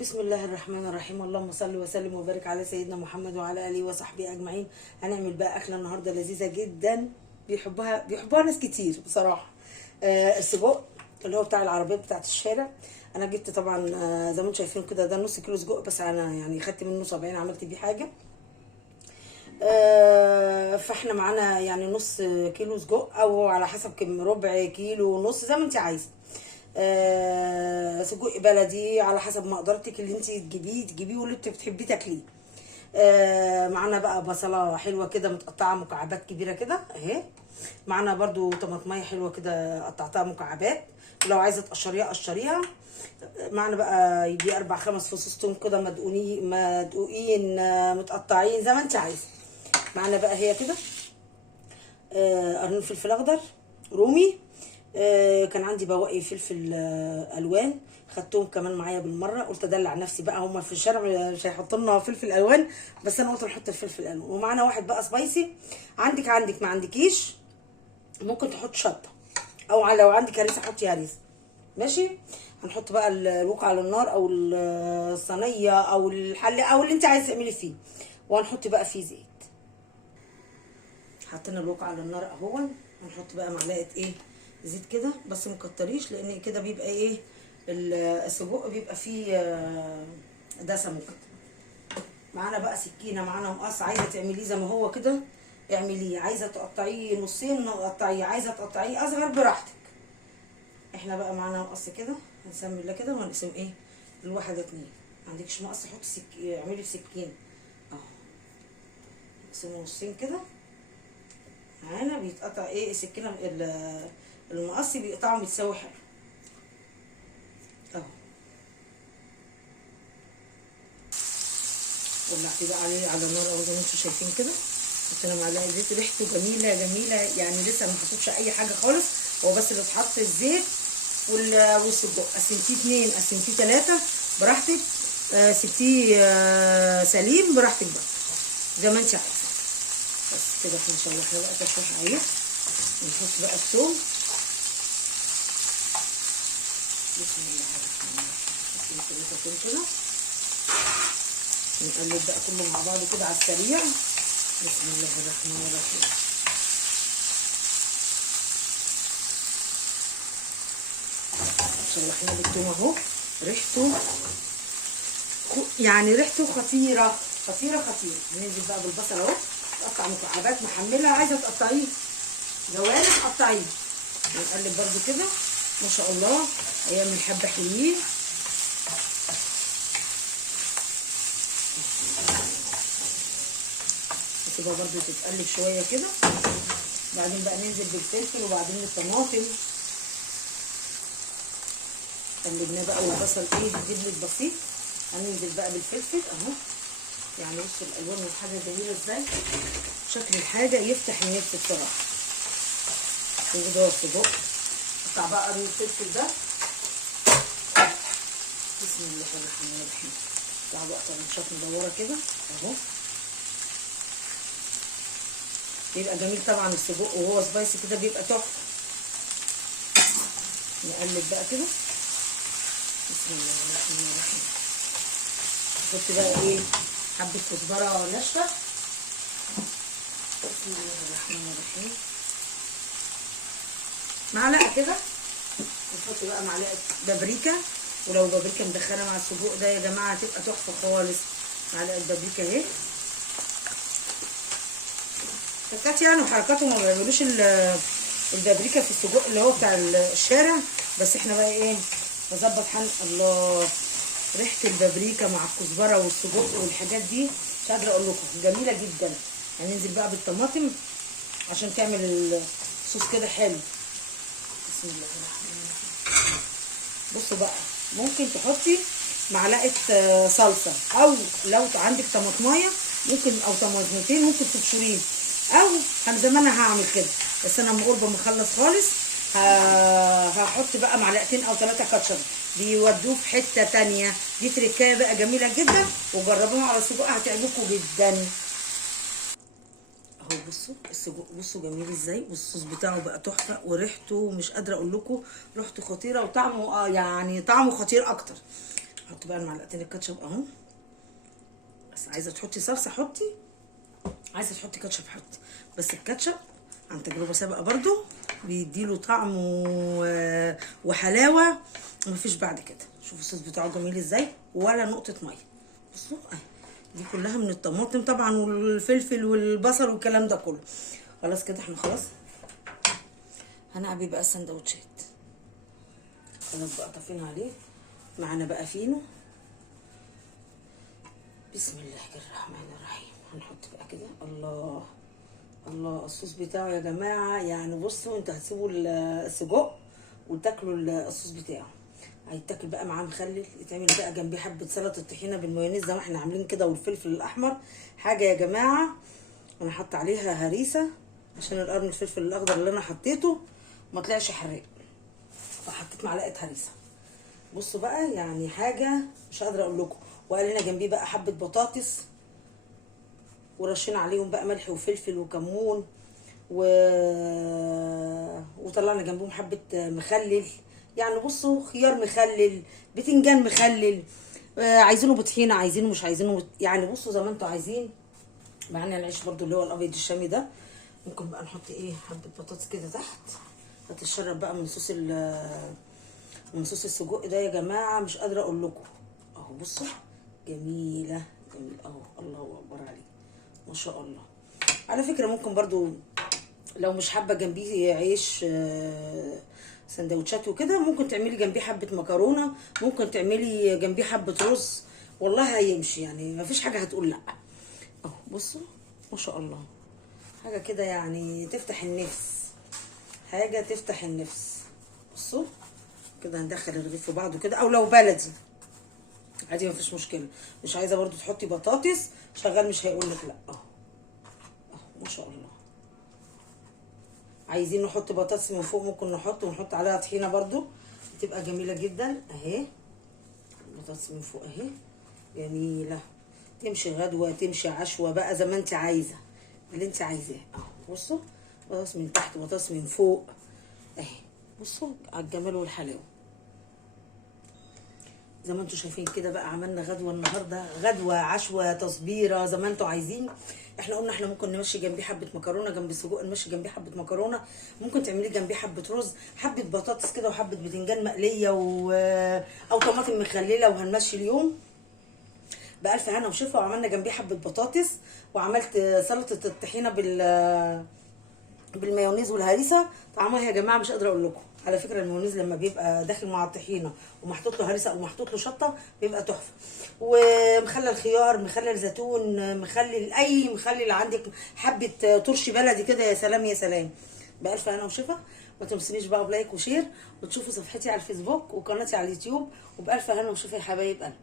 بسم الله الرحمن الرحيم. اللهم صل وسلم وبارك على سيدنا محمد وعلى اله وصحبه اجمعين. هنعمل بقى اكله النهارده لذيذه جدا، بيحبوها ناس كتير بصراحه. السجق اللي هو بتاع العربيه بتاعت الشارع. انا جبت طبعا زي ما انتم شايفين كده، ده نص كيلو سجق، بس انا يعني خدت منه 70 عملت بيه حاجه. فاحنا معانا يعني نص كيلو سجق، او على حسب كم، ربع كيلو ونص زي ما انت عايزه. سجق بلدي على حسب مقدرتك، اللي انت تجيبيه واللي انت بتحبيه تاكليه. معانا بقى بصله حلوه كده متقطعه مكعبات كبيره كده اهي. معانا برضو طماطميه حلوه كده قطعتها مكعبات، ولو عايزه تقشريها قشريها. معانا بقى يجي 4 5 فصوص توم كده مدقوقين متقطعين زي ما انت عايزه. معانا بقى هي كده قرن فلفل اخضر رومي. كان عندي بواقي فلفل الوان، خدتهم كمان معايا بالمره. قلت ادلع نفسي بقى، هما في الشارع مش هيحطوا لنا فلفل الوان، بس انا قلت نحط الفلفل الالوان. ومعانا واحد بقى سبايسي. عندك ما عندكيش ممكن تحط شطه، او لو عندك هريسه حطي هريسه، ماشي. هنحط بقى الوك على النار، او الصينيه او الحله او اللي انت عايزه تعملي فيه، وهنحط بقى فيه زيت. حطينا الوك على النار اهو. هنحط بقى معلقه زيت كده، بس مكتريش لان كده بيبقى السجق بيبقى فيه دسم وكده. معانا بقى سكينه، معانا مقص، عايزه تعمليه زي ما هو كده اعمليه، عايزه تقطعيه نصين قطعيه، عايزه تقطعيه اصغر براحتك. احنا بقى معانا مقص كده، هنسمي الله كده وهنقسم الواحده 2. ما عندكش مقص حطي اعملي بسكين اهو، اقسمه نصين كده. معانا بيتقطع السكينه المقص بيقطعه متساوي حلو اهو. ولعت بقى عليه على النار اهو زي ما انتم شايفين كده. حطينا معلقه زيت، ريحته جميله جميله يعني، لسه ما حطيتش اي حاجه خالص، هو بس اللي اتحط الزيت والسجق. قسمتيه 2 قسمتيه 3 براحتك، سبتيه سليم براحتك بقى زي ما انت عايزه. بس كده احنا شوحنا بقى تشويح عيش. نحط بقى الثوم. بسم الله الرحمن الرحيم. نحط 3 توم كده، نقلب بقى كله مع بعض كده على السريع. بسم الله الرحمن الرحيم. شوحنا بالثوم اهو، ريحته يعني ريحته خطيره خطيره خطيره. هننزل بقى بالبصل اهو، تقطع مكعبات محمله، عايزه تقطعيه جوانح قطعيه. نقلب برده كده ما شاء الله، هيعمل حبه حلوين. كده برده تتقلب شويه كده. بعدين بقى ننزل بالفلفل وبعدين الطماطم. قلبناه بقى والبصل جبن بسيط. هننزل بقى بالفلفل اهو. يعني بصوا الالوان والحاجه جميله ازاي، شكل الحاجه يفتح النفس بصراحه. وده السجق، قطع بقى قرن الفلفل ده. بسم الله الرحمن الرحيم. قطع بقى طرنشات مدوره كده اهو. بيبقى جميل طبعا السجق وهو سبايسي كده، بيبقى تحفه. نقلب بقى كده. بسم الله الرحمن الرحيم. نحط بقى حبه كزبره ناشفه. بسم الله الرحمن الرحيم. معلقه كده. نحط بقى معلقه بابريكا، ولو بابريكا مدخنه مع السجق ده يا جماعه هتبقى تحفه خالص. معلقه بابريكا اهي. تكات يعني وحركاتهم ما بيعملوش البابريكا في السجق اللي هو بتاع الشارع، بس احنا بقى نظبط حال. الله، ريحه البابريكا مع الكزبره والسجق والحاجات دي مش قادره اقول لكم جميله جدا. هننزل بقى بالطماطم عشان تعمل الصوص كده حلو. بسم الله الرحمن الرحيم. بصوا بقى، ممكن تحطي معلقه صلصه، او لو عندك طماطمايه ممكن، او طماطمتين ممكن تبشريه، او زي ما انا هعمل كده. بس انا قرب ما اخلص خالص هحط بقى معلقتين او 3 كاتشب، بيودوه في حته تانيه. دي تركايه بقى جميله جدا، وجربوها على السجق هتعجبكم جدا اهو. بصوا السجق، بصوا جميل ازاي، والصوص بتاعه بقى تحفه، وريحته مش قادره اقول لكم، ريحته خطيره، وطعمه يعني طعمه خطير اكتر. احط بقى معلقتين الكاتشب اهو. بس عايزه تحطي صلصه حطي، عايزه تحطي كاتشب حطي، بس الكاتشب عن تجربه سابقه برضو بيديله طعم وحلاوه ومفيش بعد كده. شوفوا الصوص بتاعه جميل ازاي، ولا نقطه ميه. بصوا اهي دي كلها من الطماطم طبعا والفلفل والبصل والكلام ده كله. خلاص كده احنا خلاص هنعبي بقى السندوتشات. خلاص بقى طفينا عليه. معانا بقى فينو. بسم الله الرحمن الرحيم. هنحط بقى كده. الله الله الصوص بتاعه يا جماعه، يعني بصوا انتوا هتسيبوا السجق وتاكلوا الصوص بتاعه. هيتاكل بقى معاه مخلل، يتعمل بقى جنبيه حبه سلطه الطحينه بالمايونيز زي ما احنا عاملين كده، والفلفل الاحمر. حاجه يا جماعه. انا حاطه عليها هريسه عشان القرن الفلفل الاخضر اللي انا حطيته ما طلعش حراق، فحطيت معلقه هريسه. بصوا بقى يعني حاجه مش قادره اقول لكم. وقال لنا جنبيه بقى حبه بطاطس، ورشينا عليهم بقى ملح وفلفل وكمون وطلعنا جنبهم حبه مخلل. يعني بصوا خيار مخلل، بتنجان مخلل، عايزينه بطحينه، عايزينه مش عايزينه، يعني بصوا زي ما انتوا عايزين. معانا العيش برضو اللي هو الابيض الشامي ده. ممكن بقى نحط ايه حبه بطاطس كده تحت هتشرب بقى من صوص السجق ده يا جماعه، مش قادره اقول لكم. اهو بصوا جميله جميل اهو. الله اكبر عليه ما شاء الله. على فكره ممكن برضو لو مش حابه جنبيه عيش سندوتشات وكده، ممكن تعملي جنبيه حبه مكرونه، ممكن تعملي جنبيه حبه رز، والله هيمشي يعني مفيش حاجه هتقول لا. اهو بصوا ما شاء الله حاجه كده يعني تفتح النفس، حاجه تفتح النفس. بصوا كده هندخل الرغيف في بعضه كده، او لو بلدي عادي مفيش مشكله. مش عايزه برضو تحطي بطاطس شغال مش هيقول لك لا. اهو ما شاء الله. عايزين نحط بطاطس من فوق ممكن نحط، ونحط عليها طحينه برضو بتبقى جميله جدا. اهي بطاطس من فوق اهي جميله، تمشي غدوه تمشي عشوه بقى زي ما انت عايزه اللي انت عايزاه. اهو بصوا بطاطس من تحت بطاطس من فوق اهي. بصوا على الجمال والحلاوه زي ما انتوا شايفين كده. بقى عملنا غدوه النهارده، غدوه عشوه تصبيره زي ما انتوا عايزين. احنا قلنا احنا ممكن نمشي جنبيه حبه مكرونه، جنب السجق نمشي جنبيه حبه مكرونه، ممكن تعملي جنبيه حبه رز، حبه بطاطس كده وحبه بتنجان مقليه او طماطم مخلله، وهنمشي اليوم بألف هنا وشفا. وعملنا جنبيه حبه بطاطس، وعملت سلطه الطحينه بالمايونيز والهريسه. طعمها يا جماعه مش قادره اقول لكم. على فكره المايونيز لما بيبقى داخل مع الطحينه ومحطوط له هريسه او محطوط له شطه بيبقى تحفه. ومخلل خيار، مخلل زيتون، مخلل اي مخلل عندك، حبه ترشي بلدي كده، يا سلام يا سلام. بألف هنا وشفا. ما تنسونيش بقى بلايك وشير، وتشوفوا صفحتي على الفيسبوك وقناتي على اليوتيوب. وبألف هنا وشفا يا حبايب قلبي.